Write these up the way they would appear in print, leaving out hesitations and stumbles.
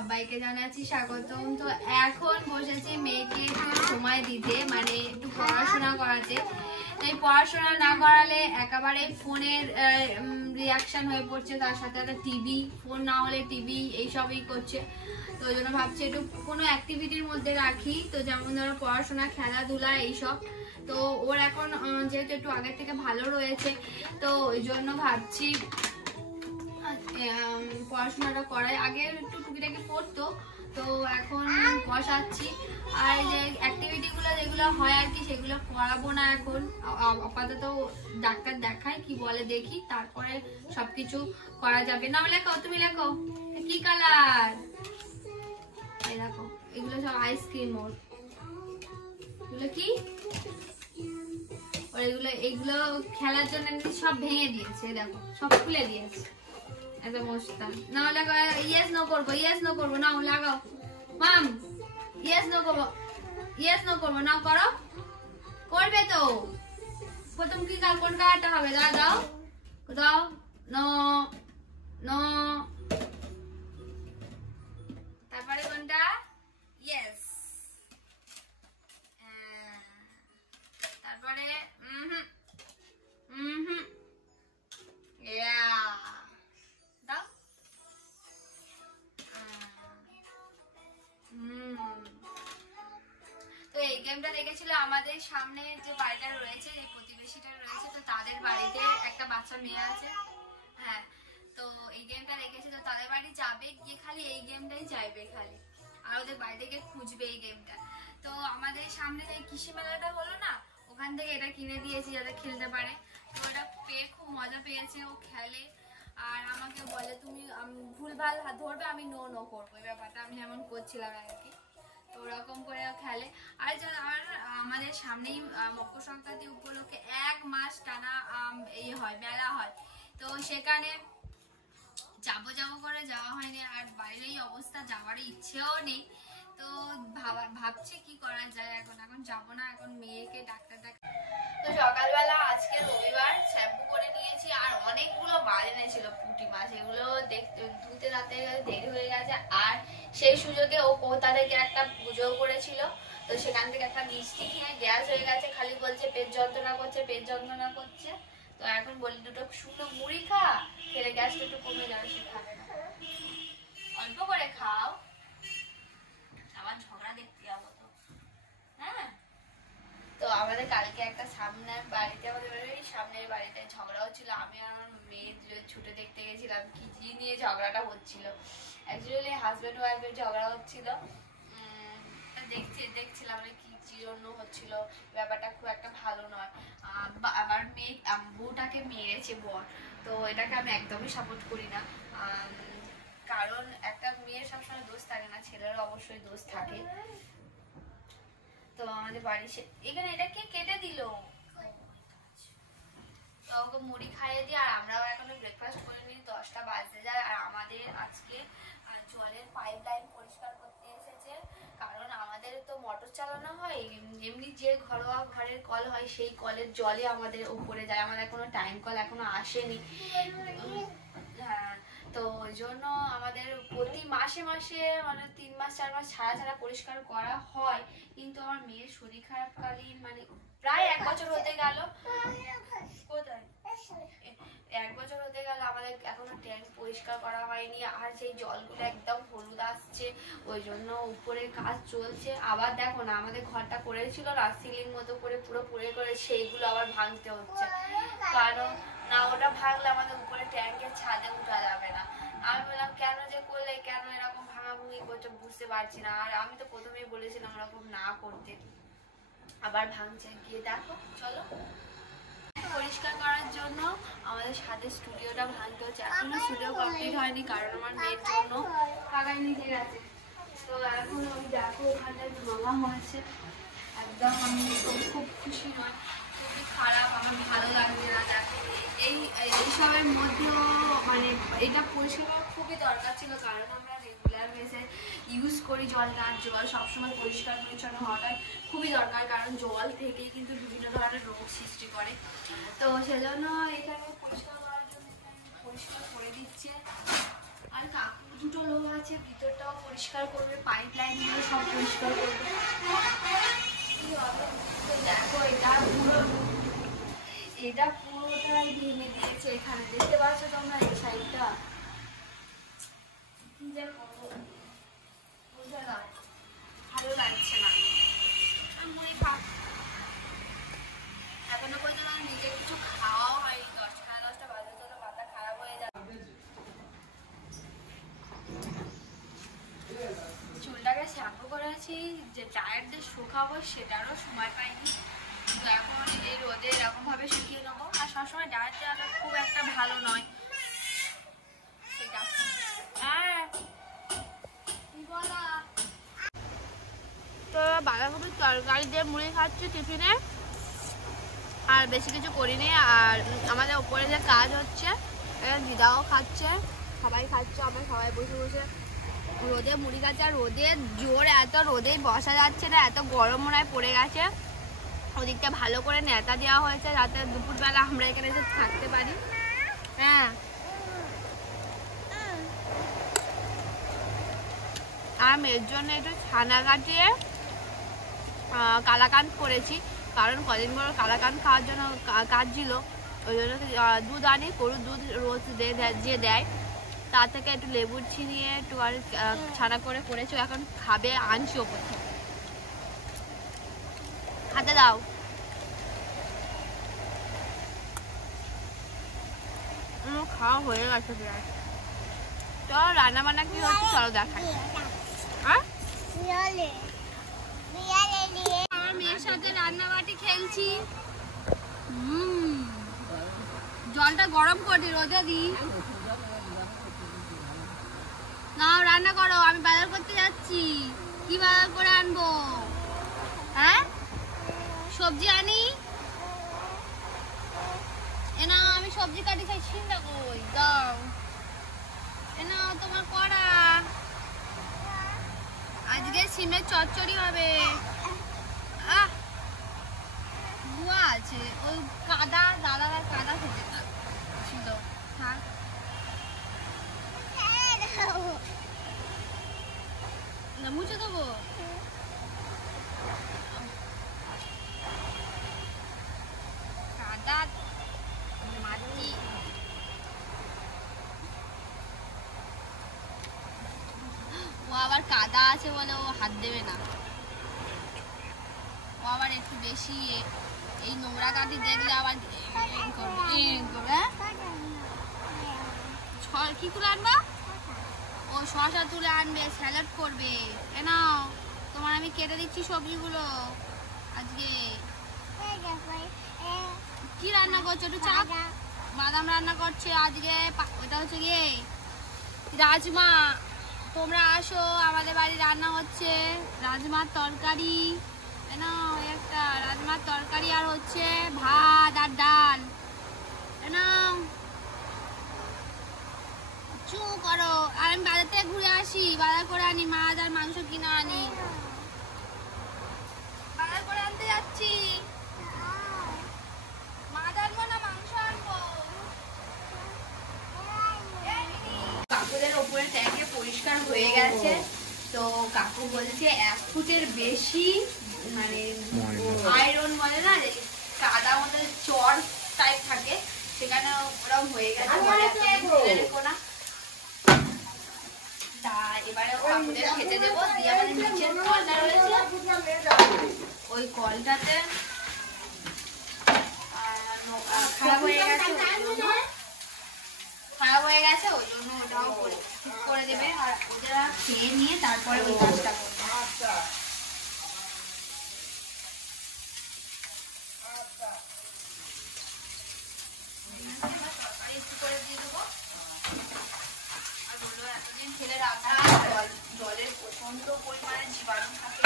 সবাইকে জানাচ্ছি স্বাগতম। তো এখন বসেছি মেয়েকে সময় দিতে, মানে একটু পড়াশোনা করাতে। তাই পড়াশোনা না করালে একেবারে ফোনের রিয়াকশন হয়ে পড়ছে, তার সাথে একটা টিভি, ফোন না হলে টিভি, এইসবই করছে। তো ওই জন্য ভাবছি একটু কোনো অ্যাক্টিভিটির মধ্যে রাখি, তো যেমন ধরো পড়াশোনা, খেলাধুলা, এইসব। তো ওর এখন যেহেতু একটু আগের থেকে ভালো রয়েছে, তো ওই জন্য ভাবছি পড়াশোনাটা করাই। আগে একটু টুকিটাকি পড়তো, তো এখন বসাচ্ছি। আর যে অ্যাক্টিভিটিগুলো যেগুলো হয় আর কি, সেগুলো করাবো না এখন আপাতত। ডাক্তার দেখাই, কি বলে দেখি, তারপরে সবকিছু করা যাবে। নাম লেখো, তুমি লেখো। কি কালার? এই দেখো, এগুলো সব আইসক্রিম। ওর এগুলো কি? ওর এগুলো খেলার জন্য সব ভেঙে দিয়েছে, দেখো সব খুলে দিয়েছে। একদম মস্তা। নাও লাগাও, ইয়েস নো করবো, ইয়েস নো করবো, নাও লাগাও। মাম, ইয়েস নো করবো, ইয়েস নো করবো, নাও করো। করবে তো। প্রথম কি কোন কালারটা হবে? দাও দাও দাও। No no. তারপরে কোনটা? ইয়েস। তারপরে দাও। তো এই গেমটা দেখেছিল আমাদের সামনে যে বাড়িটা রয়েছে, যে প্রতিবেশীটা রয়েছে, তো তাদের বাড়িতে একটা বাচ্চা মেয়ে আছে। হ্যাঁ, তো এই গেমটা দেখেছে, তো তাদের বাড়ি যাবে, গিয়ে খালি এই গেমটাই চাইবে খালি, আর ওদের বাড়ি থেকে খুঁজবে এই গেমটা। তো আমাদের সামনে যে কৃষি মেলাটা হলো না, ওখান থেকে এটা কিনে দিয়েছি যাতে খেলতে পারে। তো এটা পেয়ে খুব মজা পেয়েছে, ও খেলে। আর আমাকে বলে তুমি ভুলভাল ধরবে, আমি নো নো করবো। এই ব্যাপারটা আমি যেমন করছিলাম আর কি, তো ওরকম করে খেলে। আর আমাদের সামনেই মকর সংক্রান্তি উপলক্ষে 1 মাস টানা এই হয়, মেলা হয়। তো সেখানে যাবো যাবো করে যাওয়া হয়নি, আর বাইরে এই অবস্থা, যাওয়ার ইচ্ছেও নেই। তো ভাবছি কি করা যায়। এখন যাবো না, এখন মেয়েকে ডাক্তার দেখা। তো সকালবেলা আজকে রবিবার, শ্যাম্পু করে নিয়েছি, আর অনেকগুলো মাছ এনেছিল পুঁটি মাছ, এগুলো ধুতে রাতে দেরি হয়ে গেছে। আর সেই সুযোগে ও কোথা থেকে একটা পুজো করেছিল, তো সেখান থেকে একটা মিষ্টি খেয়ে গ্যাস হয়ে গেছে, খালি বলছে পেট যন্ত্রণা করছে, পেট যন্ত্রণা করছে। তো এখন বলি দুটো শুকনো মুড়ি খা, খেলে গ্যাসটা একটু কমে যাবে। সে খাবে না, অল্প করে খাও, আবার ঝগড়া দেখতে যাবো তো। হ্যাঁ, তো আমাদের কালকে একটা সামনের বাড়িতে, আমাদের সামনের বাড়িতে ঝগড়া হচ্ছিল। আমি আর আমার মেয়ে ছুটে দেখতে গেছিলাম কি নিয়ে ঝগড়াটা হচ্ছিল। অ্যাকচুয়ালি হাজব্যান্ড ওয়াইফের ঝগড়া হচ্ছিল। দেখছিলাম কি জন্য হচ্ছিল, ব্যাপারটা খুব একটা ভালো নয়। আমার মেয়ে বউটাকে মেরেছে বর, তো এটাকে আমি একদমই সাপোর্ট করি না। কারণ একটা মেয়ের সবসময় দোষ থাকে না, ছেলেরও অবশ্যই দোষ থাকে। তো আমাদের বাড়ি এখানে এটাকে কেটে দিল, তো ওকে মুড়ি খাইয়ে দিই। আর আমরাও এখনো ব্রেকফাস্ট করে নিই, 10টা বাজতে যায়। আর আমাদের আজকে জলের পাইপ লাইন পরিষ্কার করতে এসেছে, কারণ আমাদের তো মোটর চালানো হয়, এমনি যে ঘরোয়া ঘরের কল হয় সেই কলের জলে আমাদের উপরে যায়, আমাদের কোনো টাইম কল এখনো আসেনি। হ্যাঁ, তো ওই জন্য আমাদের প্রতি মাসে মাসে, মানে 3 মাস 4 মাস ছাড়া ছাড়া পরিষ্কার করা হয়। কিন্তু আমার মেয়ের শরীর খারাপকালীন, মানে প্রায় 1 বছর হতে গেল, কোথায় 1 বছর হতে গেল আমাদের এখনো ট্যাঙ্ক পরিষ্কার করা হয়নি। আর সেই জলগুলো একদম হলুদ আসছে, ওই জন্য উপরে কাজ চলছে। আবার দেখো না, আমাদের ঘরটা করেছিল না সিলিং মতো করে পুরো করে, সেইগুলো আবার ভাঙতে হচ্ছে। কারণ না, ওটা ভাঙলে আমাদের উপরে ট্যাঙ্কের ছাদে উঠা যাবে না। আমি বললাম কেন যে করলে, কেন এরকম ভাঙাভুঙি করছে, বুঝতে পারছি না। আর আমি তো প্রথমেই বলেছিলাম ওরকম না করতে, আবার ভাঙছে। গিয়ে দেখো, চলো। পরিষ্কার করার জন্য আমাদের সাথে স্টুডিওটা ভাঙতে হচ্ছে। এখনো স্টুডিও কমপ্লিট হয়নি, কারণ আমার মেয়ের জন্য ফাঁকায় নিতে গেছে। তো এখন ওই দেখো ওখানটায় ভাঙা হয়েছে, একদম আমি খুব খুশি নয়, খুবই খারাপ, আমার ভালো লাগছে না। দেখো এইসবের মধ্যেও মানে এটা পরিষ্কার করা খুবই দরকার ছিল, কারণ আমরা রেগুলার বেসে ইউজ করি জলটা, আর জল সবসময় পরিষ্কার পরিচ্ছন্ন হওয়াটা খুবই দরকার, কারণ জল থেকেই কিন্তু বিভিন্ন ধরনের রোগ সৃষ্টি করে। তো সেজন্য এখানে পরিষ্কার করার জন্য পরিষ্কার করে দিচ্ছে। আর কাকু দুটো লোক আছে, ভিতরটাও পরিষ্কার করবে, পাইপ লাইন গুলো সব পরিষ্কার করবে। দেখো এটা পুরোটাই ভেঙে দিয়েছে। এখানে দেখতে পাচ্ছ তোমরা এই সাইডটা কি যে করবো বুঝে না, ভালো লাগছে না। মুড়ি খা, এখনো পর্যন্ত নিজে কিছু খাওয়াও হয়নি। 10 সাড়ে 10টা বাজে তো মাথা খারাপ হয়ে যাবে। চুলটাকে শ্যাম্পু করেছি, যে টায়ার দিয়ে শুকাবো সেটারও সময় পাইনি। কিন্তু এখন এই রোদে এরকম ভাবে শুকিয়ে নেবো। আর সবসময় ডায়েট দেওয়াটা খুব একটা ভালো নয় সেটা। তো বাঁধাকপির তরকারি দিয়ে মুড়ি খাচ্ছি টিফিনে, আর বেশি কিছু করিনি। আর আমাদের ওপরে যে কাজ হচ্ছে দিদাও খাচ্ছে, সবাই খাচ্ছে। আমরা সবাই বসে বসে রোদে মুড়ি খাচ্ছে। আর রোদের জোর, এত রোদেই বসা যাচ্ছে না, এত গরম মনে হয় পড়ে গেছে। ওদিকটা ভালো করে নেতা দেওয়া হয়েছে যাতে দুপুরবেলা আমরা এখানে এসে থাকতে পারি। হ্যাঁ, আর মেয়ের জন্য একটু ছানা কাটিয়ে কালাকাঁদ করেছি, কারণ কদিন পর কালাকাঁদ খাওয়ার জন্য কাটছিল। ওই জন্য দুধ আনি, গরুর দুধ রোজ যে দেয়, তার থেকে একটু লেবু ছিনিয়ে একটু আর ছানা করে করেছি। এখন খাবে, আনছি ওপর থেকে। হাতে দাও। খাওয়া হয়ে গেছে প্রায়। চলো রান্না বান্না কি হচ্ছে চলো দেখাই। আমার মেয়ের সাথে রান্নাবাটি খেলছি। জলটা গরম করে রোদে দি। নাও রান্না করো, আমি বাজার করতে যাচ্ছি। কি বাজার করে আনবো? হ্যাঁ, সবজি আনি। এনা আমি সবজি কাটি, চাই ছিন্ডা কই দাও। এনা তোমার কড়া, আজকে সিমের চচ্চড়ি হবে। বুয়া আছে, ওই কাদা দাদার কাদা খেতে ছিল। হ্যাঁ, মুছে দেবো। কাদা মাটি, ও আবার কাদা আছে বলে ও হাত দেবে না। ও আবার একটু বেশি এই নোংরা কাটি দেখলে আবার কি তুলে আনবা? ও শসা তুলে আনবে, স্যালাড করবে। নাও তোমার আমি কেটে দিচ্ছি সবজিগুলো। আজকে কি রান্না করছো? একটু চা, বাদাম রান্না করছে আজকে। ওটা হচ্ছে গিয়ে রাজমা। তোমরা আসো, আমাদের বাড়ি রান্না হচ্ছে রাজমার তরকারি। নাও একটা রাজমার তরকারি, আর হচ্ছে ভাত আর ডাল। নাও চু করো। আর আমি বাজার থেকে ঘুরে আসি, বাজার করে আনি, মাছ আর মাংস কিনে আনি। বাজার করে আনতে যাচ্ছি। মাছ আনবো না মাংস আনবো। কাকুদের ওপরে ট্যাঙ্কে পরিষ্কার হয়ে গেছে। তো কাকু বলছে 1 ফুটের বেশি মানে আয়রন বলে না, কাদা মধ্যে চর টাইপ থাকে, সেখানে ওরকম হয়ে গেছে। তা এবারে কাকুদের খেতে দেবো। দিয়ে আমাদের নিচের কলটা রয়েছে, ওই কলটাতে খারাপ হয়ে গেছে, ওই জন্য ওটাও ঠিক করে দেবে। আর ওরা খেয়ে নিয়ে তারপরে ওই কাজটা করবে। তরকারি একটু করে দিয়ে দেবো। আর বললো এতদিন ফেলে রাখা, জলের প্রচন্ড পরিমাণে জীবাণু থাকে।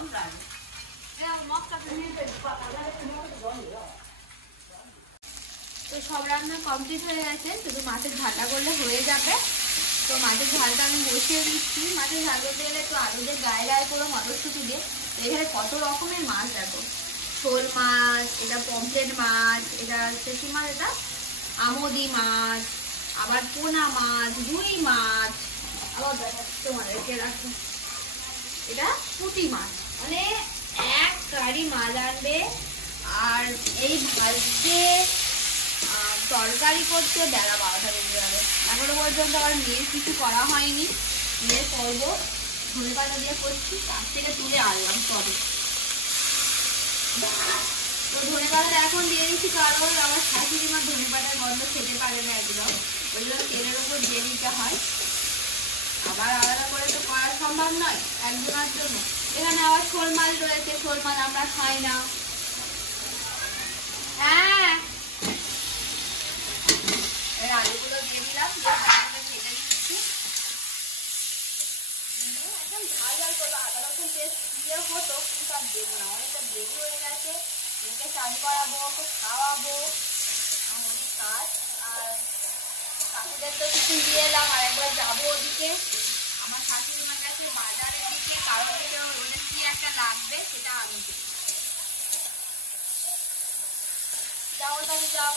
কম লাগে। তো সব রান্না কমপ্লিট হয়ে গেছে, শুধু মাছের ঝালটা করলে হয়ে যাবে। তো মাছের ঝালটা আমি বসিয়ে দিচ্ছি। মাছের ঝাল করতে গেলে একটু আলু দিয়ে গায়ে গায়ে করে মটরশুঁটি দিয়ে। এখানে কত রকমের মাছ দেখো, শোল মাছ, এটা পমফ্রেট মাছ, এটা হচ্ছে কি মাছ, এটা আমোদি মাছ, আবার পোনা মাছ, রুই মাছ, আবার তোমাদেরকে রাখো এটা পুঁটি মাছ। মানে এক গাড়ি মাছ আনবে। আর এই ভাজতে তরকারি করতে বেলা 12টা বেজে যাবে। এখনো পর্যন্ত আমার মেয়ের কিছু করা হয়নি, মেয়ের করবো। ধনে পাতা দিয়ে করছি, তার থেকে তুলে আনলাম তবে। তো ধনে পাতা এখন দিয়ে দিচ্ছি, কারণ আমার শাশুড়ি মা ধনে পাতার গন্ধ খেতে পারে না একদম, ওই জন্য তেলের উপর দিয়ে দিতে হয়। আবার আলাদা করে তো করা সম্ভব নয় একজনের জন্য। এখানে আবার শোল মাছ রয়েছে, শোল মাছ আমরা খাই না। হ্যাঁ, আলুগুলো দিয়ে দিলাম, ভেজে নিচ্ছি। একদম ঝাল ঝাল করবো, আদা রসুন পেস্ট দিয়ে হতো, কিন্তু আর দেবো না, অনেকটা দেরি হয়ে গেছে। মেয়েকে চান করাবো, ওকে খাওয়াবো, অনেক কাজ। আর কাকুদের তো কিছু দিয়ে এলাম, আর একবার যাবো ওদিকে আমার শাশুড়ি মার কাছে বাজারের দিকে, কারণ ওদের কি একটা লাগবে সেটা আনতে। যাও তাহলে যাও।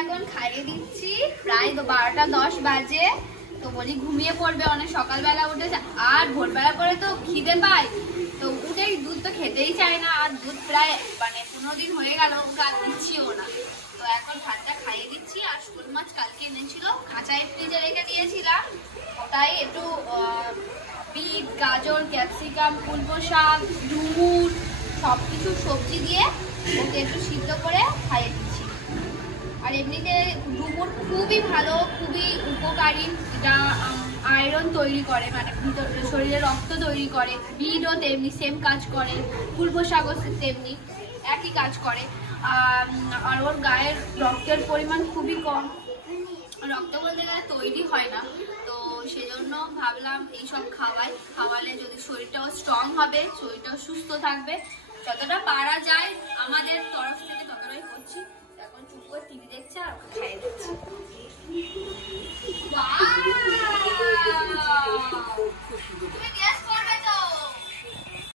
এখন খাইয়ে দিচ্ছি, প্রায় 12টা 10 বাজে। তো বলি ঘুমিয়ে পড়বে, অনেক সকালবেলা উঠেছে। আর ভোরবেলা করে তো খিদে পায়, তো উঠেই দুধ তো খেতেই চায় না। আর দুধ প্রায় 15 দিন হয়ে গেল, ওকে আর দিচ্ছিও না। তো এখন ভাতটা খাইয়ে দিচ্ছি। আর শোল মাছ কালকে এনেছিল, খাঁচায় ফ্রিজে রেখে দিয়েছিলাম। তাই একটু বিট, গাজর, ক্যাপসিকাম, কুলপো শাক, ডুমুর সবকিছু সবজি দিয়ে ওকে একটু সিদ্ধ করে খাইয়ে দিচ্ছি। আর এমনিতে ডুমুর খুবই ভালো, খুবই উপকারী। এটা আয়রন তৈরি করে, মানে ভিতর শরীরে রক্ত তৈরি করে। বিটও তেমনি সেম কাজ করে, কুলপো শাকও তেমনি একই কাজ করে। আর ওর গায়ের রক্তের পরিমাণ খুবই কম, রক্ত বলতে গেলে তৈরি হয় না। তো সেজন্য ভাবলাম এইসব খাওয়ালে যদি শরীরটাও স্ট্রং হবে, শরীরটাও সুস্থ থাকবে। যতটা পারা যায় আমাদের তরফ থেকে ততটাই করছি। এখন চুপ করে টিভি দেখছে আর ওকে খাইয়ে দিচ্ছি। তুমি গেস করবে